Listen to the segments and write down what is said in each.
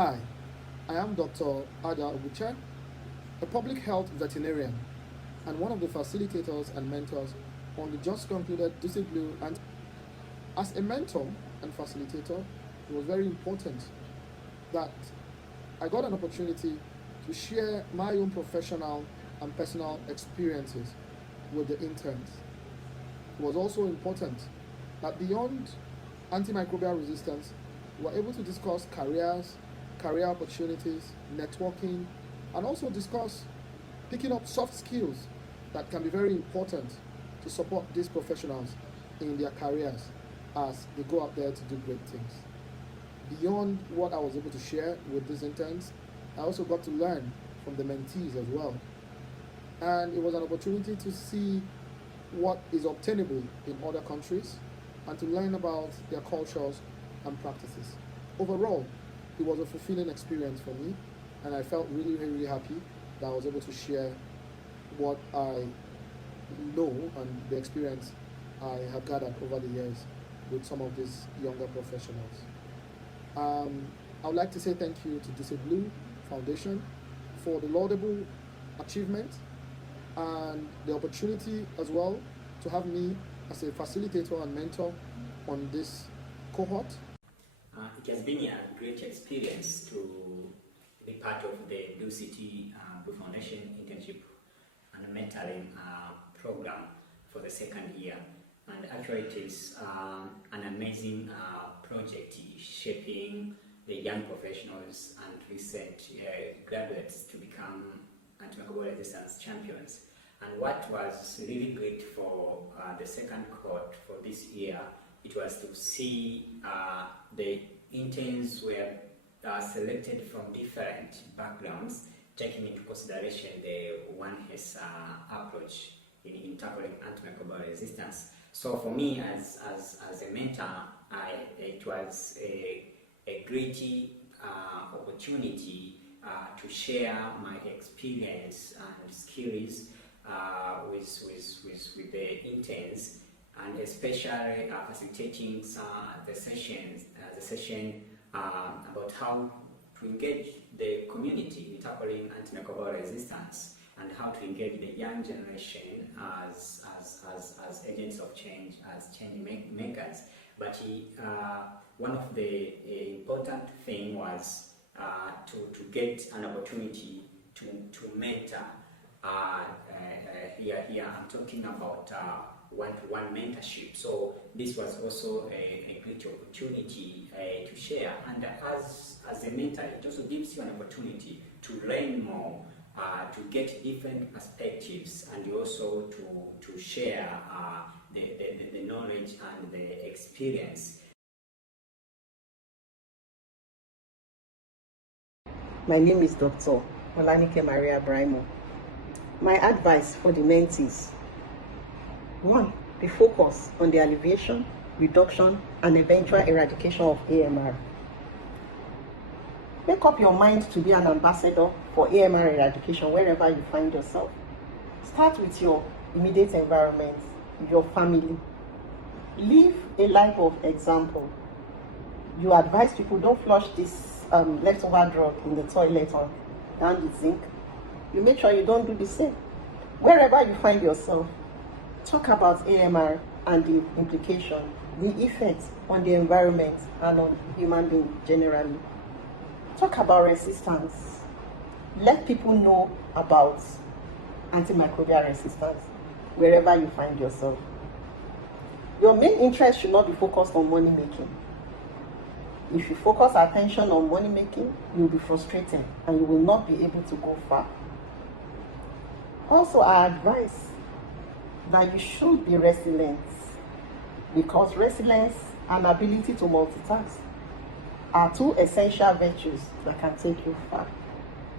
Hi, I am Dr. Ada Obuche, a public health veterinarian and one of the facilitators and mentors on the just concluded Ducit Blue. And as a mentor and facilitator, it was very important that I got an opportunity to share my own professional and personal experiences with the interns. It was also important that beyond antimicrobial resistance, we were able to discuss careers, career opportunities, networking, and also discuss picking up soft skills that can be very important to support these professionals in their careers as they go out there to do great things. Beyond what I was able to share with these interns, I also got to learn from the mentees as well. And it was an opportunity to see what is obtainable in other countries and to learn about their cultures and practices. Overall, it was a fulfilling experience for me, and I felt really, really, really happy that I was able to share what I know and the experience I have gathered over the years with some of these younger professionals. I would like to say thank you to Ducit Blue Foundation for the laudable achievement and the opportunity as well to have me as a facilitator and mentor on this cohort. It has been a great experience to be part of the Ducit Blue Foundation Internship and Mentoring program for the second year. And actually it is an amazing project shaping the young professionals and recent graduates to become antimicrobial resistance champions. And what was really great for the second cohort for this year, it was to see the interns were selected from different backgrounds, taking into consideration the One Health approach in tackling antimicrobial resistance. So for me as a mentor, it was a great opportunity to share my experience and skills with the interns, and especially facilitating the session about how to engage the community in tackling antimicrobial resistance and how to engage the young generation as agents of change, as change makers. But one of the important thing was to get an opportunity to mentor. Here I'm talking about one-to-one mentorship. So this was also a great opportunity to share. And as a mentor, it also gives you an opportunity to learn more, to get different perspectives, and also to share the knowledge and the experience. My name is Dr. Olanike Maria Braimo. My advice for the mentees: 1. Be focused on the alleviation, reduction, and eventual eradication of AMR. Make up your mind to be an ambassador for AMR eradication wherever you find yourself. Start with your immediate environment, your family. Live a life of example. You advise people, don't flush this leftover drug in the toilet or down the sink. You make sure you don't do the same. Wherever you find yourself, talk about AMR and the implication, the effects on the environment and on human beings generally. Talk about resistance. Let people know about antimicrobial resistance wherever you find yourself. Your main interest should not be focused on money making. If you focus attention on money making, you'll be frustrated and you will not be able to go far. Also, I advise that you should be resilient, because resilience and ability to multitask are two essential virtues that can take you far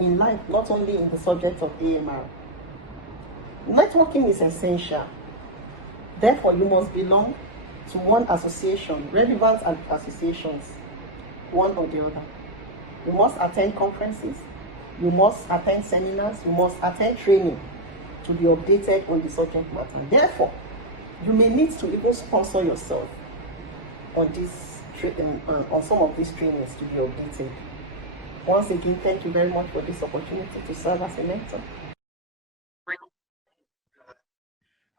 in life, not only in the subject of AMR. Networking is essential. Therefore, you must belong to one association, relevant associations, one or the other. You must attend conferences, you must attend seminars, you must attend training to be updated on the subject matter. Therefore, you may need to even sponsor yourself on some of these trainings to be updated. Once again, thank you very much for this opportunity to serve as a mentor.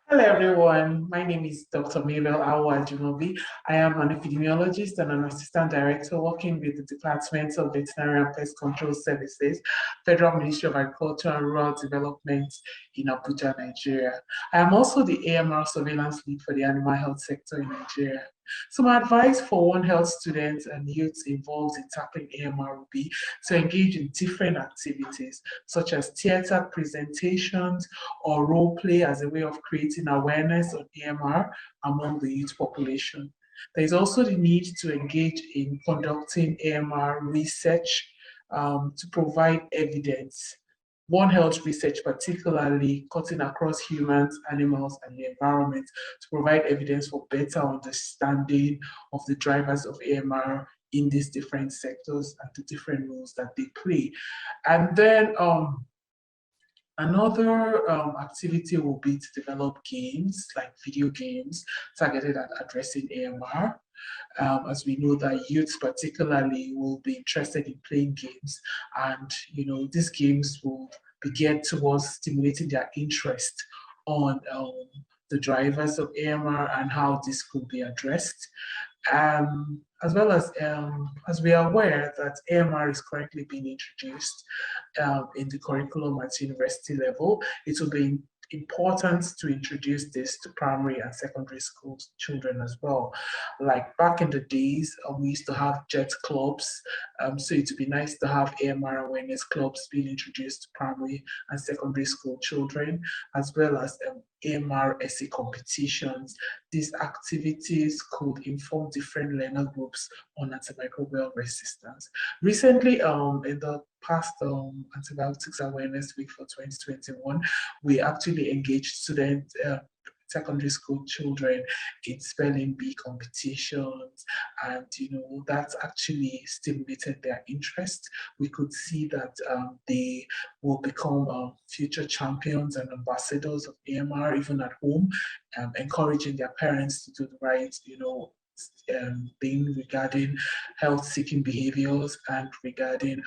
Hello, everyone. My name is Dr. Mabel Awa-Jumobi. I am an epidemiologist and an assistant director working with the Department of Veterinary and Pest Control Services, Federal Ministry of Agriculture and Rural Development in Abuja, Nigeria. I am also the AMR surveillance lead for the animal health sector in Nigeria. So my advice for One Health students and youths involved in tackling AMR would be to engage in different activities, such as theater presentations or role play as a way of creating awareness on AMR among the youth population. There is also the need to engage in conducting AMR research to provide evidence. One Health research, particularly cutting across humans, animals, and the environment to provide evidence for better understanding of the drivers of AMR in these different sectors and the different roles that they play. And then another activity will be to develop games, like video games, targeted at addressing AMR. As we know that youths particularly will be interested in playing games, and these games will be geared towards stimulating their interest on the drivers of AMR and how this could be addressed. As well as we are aware that AMR is currently being introduced in the curriculum at university level, it will be important to introduce this to primary and secondary school children as well. Like back in the days, we used to have JET clubs, so it would be nice to have AMR awareness clubs being introduced to primary and secondary school children, as well as AMR essay competitions. These activities could inform different learner groups on antimicrobial resistance. Recently, in the past Antibiotics Awareness Week for 2021, we actually engaged students, secondary school children in spelling bee competitions, and that actually stimulated their interest. We could see that they will become future champions and ambassadors of AMR even at home, encouraging their parents to do the right thing regarding health-seeking behaviors and regarding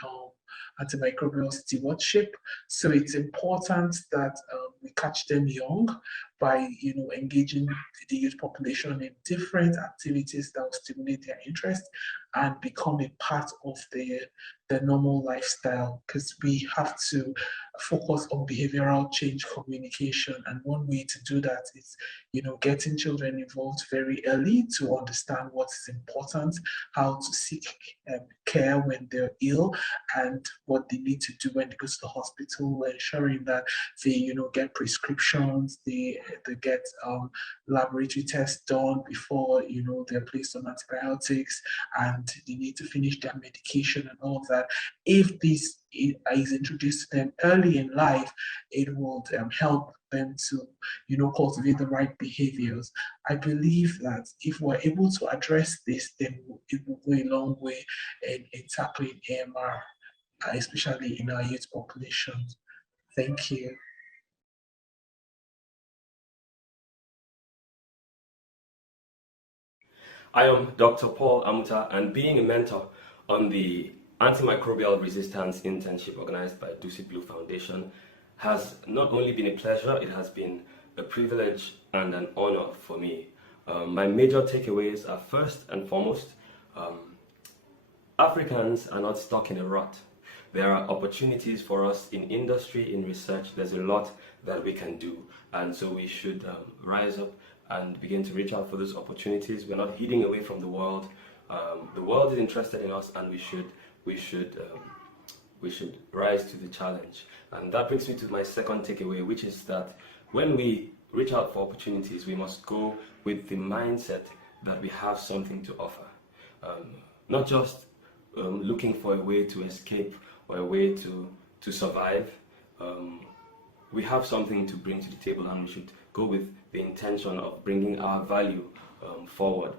antimicrobial stewardship. So it's important that we catch them young by engaging the youth population in different activities that will stimulate their interest and become a part of their normal lifestyle, because we have to focus on behavioral change communication, and one way to do that is getting children involved very early to understand what is important, how to seek care when they're ill, and what they need to do when they go to the hospital, ensuring that they get prescriptions, they get laboratory tests done before they're placed on antibiotics, and they need to finish their medication and all of that. If this is introduced to them early in life, it will help them to cultivate the right behaviors. I believe that if we're able to address this, then it will go a long way in tackling AMR, especially in our youth population. Thank you. I am Dr. Paul Amuta, and being a mentor on the Antimicrobial Resistance Internship organized by Ducit Blue Foundation has not only been a pleasure, it has been a privilege and an honor for me. My major takeaways are, first and foremost, Africans are not stuck in a rut. There are opportunities for us in industry, in research. There's a lot that we can do, and so we should rise up and begin to reach out for those opportunities. We're not hiding away from the world. The world is interested in us, and we should rise to the challenge. And that brings me to my second takeaway, which is that when we reach out for opportunities, we must go with the mindset that we have something to offer. Not just looking for a way to escape or a way to survive. We have something to bring to the table, and we should go with the intention of bringing our value forward.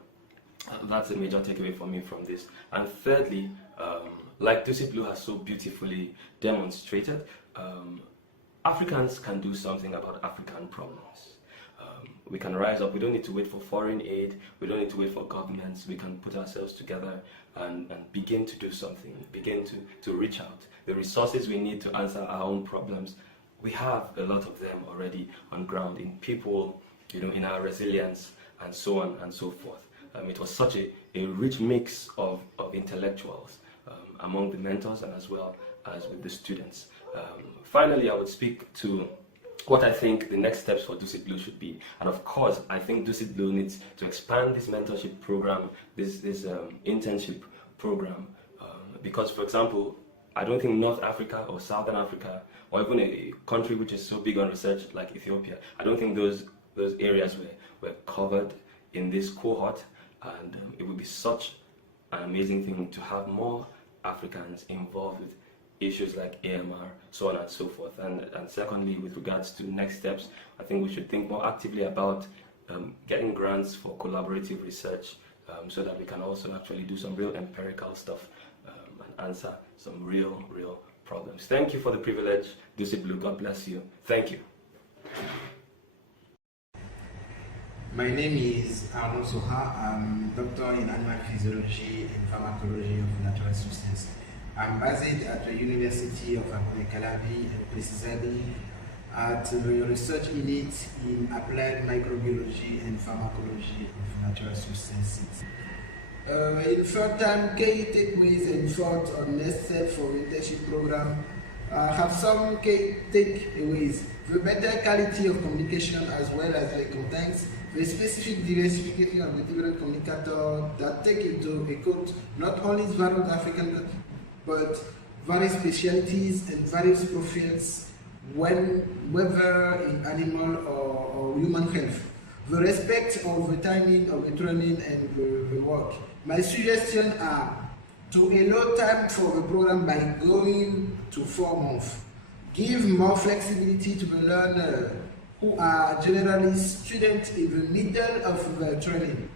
That's a major takeaway for me from this. And thirdly, like Ducit Blue has so beautifully demonstrated, Africans can do something about African problems. we can rise up. We don't need to wait for foreign aid. We don't need to wait for governments. We can put ourselves together and begin to do something, begin to reach out. The resources we need to answer our own problems, we have a lot of them already on ground in people, in our resilience, and so on and so forth. It was such a rich mix of intellectuals among the mentors and as well as with the students. Finally, I would speak to what I think the next steps for Ducit Blue should be. And of course, I think Ducit Blue needs to expand this mentorship program, this internship program, because, for example, I don't think North Africa or Southern Africa, or even a country which is so big on research like Ethiopia, I don't think those areas were covered in this cohort, and it would be such an amazing thing to have more Africans involved with issues like AMR, so on and so forth. And secondly, with regards to next steps, I think we should think more actively about getting grants for collaborative research, so that we can also actually do some real empirical stuff and answer some real problems. Thank you for the privilege, Ducit Blue. God bless you. Thank you. My name is Arnaud Soha. I'm doctor in animal physiology and pharmacology of natural resources. I'm based at the University of Calabi and precisely at the research unit in applied microbiology and pharmacology of natural resources. In third time, key takeaways and thoughts on next step for internship program. I have some key takeaways. The better quality of communication as well as the contents, the specific diversification of the different communicators that take into account not only various African countries, but various specialties and various profiles, whether in animal or human health. The respect of the timing of the training and the work. My suggestions are to allow time for the program by going to 4 months. Give more flexibility to the learner who are generally students in the middle of the training.